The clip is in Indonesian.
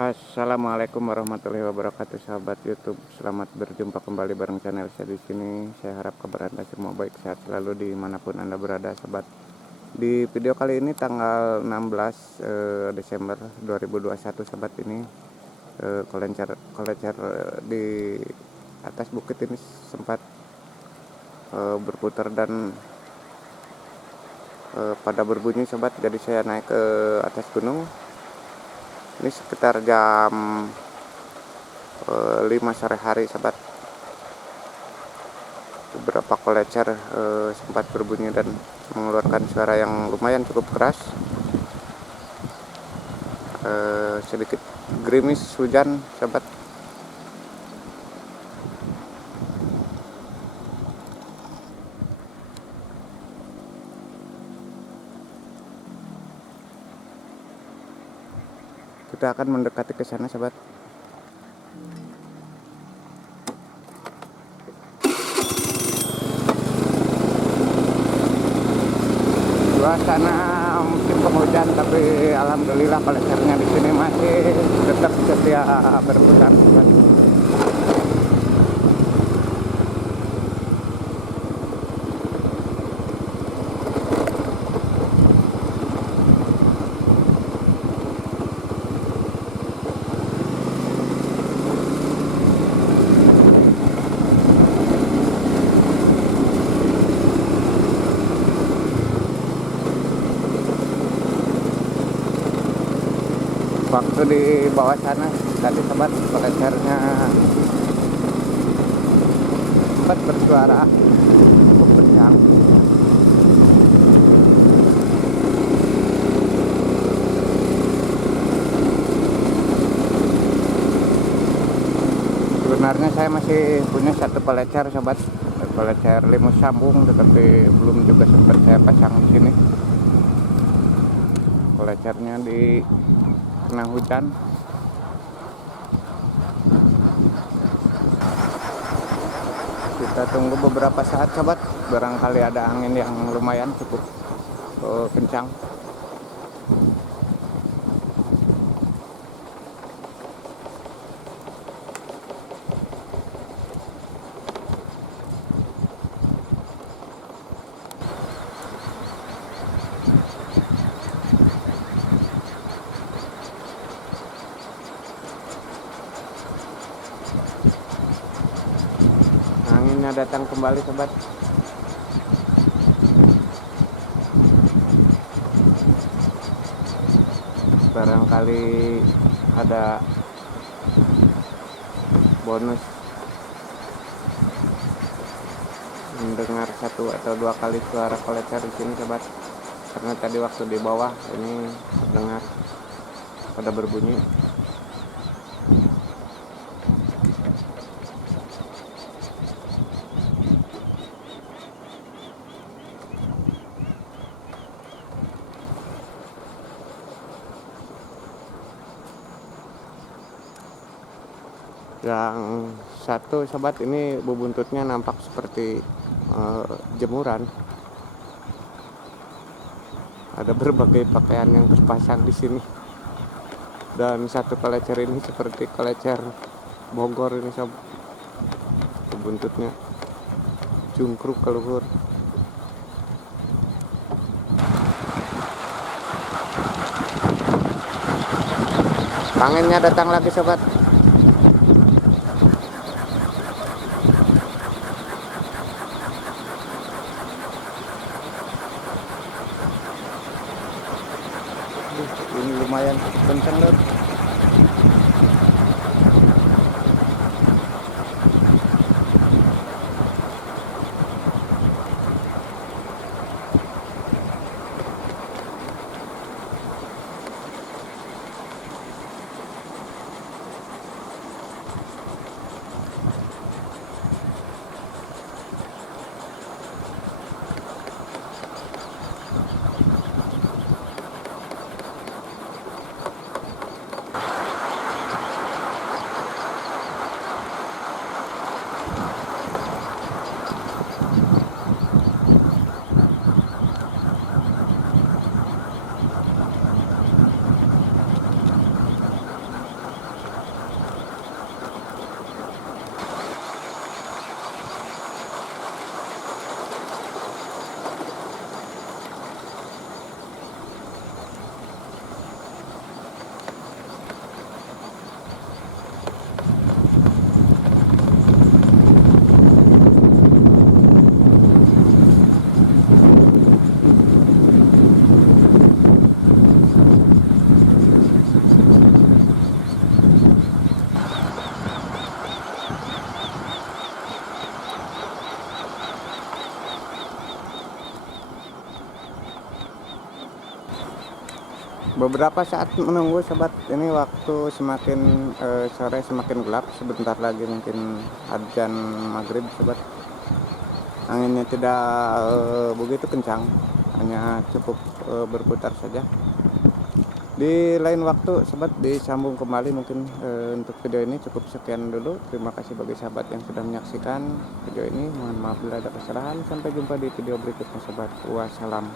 Assalamualaikum warahmatullahi wabarakatuh, sahabat YouTube. Selamat berjumpa kembali bareng channel saya di sini. Saya harap kabar Anda semua baik, sehat selalu dimanapun Anda berada, sahabat. Di video kali ini tanggal 16 Desember 2021, sahabat, ini kolecer di atas bukit ini sempat berputar dan pada berbunyi, sahabat. Jadi saya naik ke atas gunung. Ini sekitar jam 5 sore hari, sahabat. Beberapa kolecer sempat berbunyi dan mengeluarkan suara yang lumayan cukup keras. Sedikit gerimis hujan, sahabat. Kita akan mendekati ke sana, sahabat. Suasana musim penghujan, tapi alhamdulillah kolecernya di sini masih tetap setia berputar, sahabat. Waktu di bawah sana tadi, sahabat, kolecernya sempat bersuara cukup kencang. Sebenarnya saya masih punya satu kolecer, sahabat, kolecer limus sambung, tetapi belum juga sempat saya pasang di sini. Kolecernya di kena hujan. Kita tunggu beberapa saat, sahabat, barangkali ada angin yang lumayan cukup kencang. Anginnya datang kembali, sobat. Barangkali ada bonus mendengar satu atau dua kali suara kolecer di sini, sobat. Karena tadi waktu di bawah ini terdengar pada berbunyi. Yang satu, sobat, ini bubuntutnya nampak seperti jemuran. Ada berbagai pakaian yang terpasang di sini. Dan satu kolecer ini seperti kolecer Bogor ini, sobat. Buntutnya jungkruk keluhur. Anginnya datang lagi, sobat. Ini lumayan kencang, Lur. Beberapa saat menunggu sobat, ini waktu semakin sore semakin gelap, sebentar lagi mungkin adzan maghrib sobat. Anginnya tidak begitu kencang, hanya cukup berputar saja. Di lain waktu sobat disambung kembali mungkin. Untuk video ini cukup sekian dulu. Terima kasih bagi sahabat yang sudah menyaksikan video ini. Mohon maaf bila ada kesalahan. Sampai jumpa di video berikutnya sobat. Wassalam.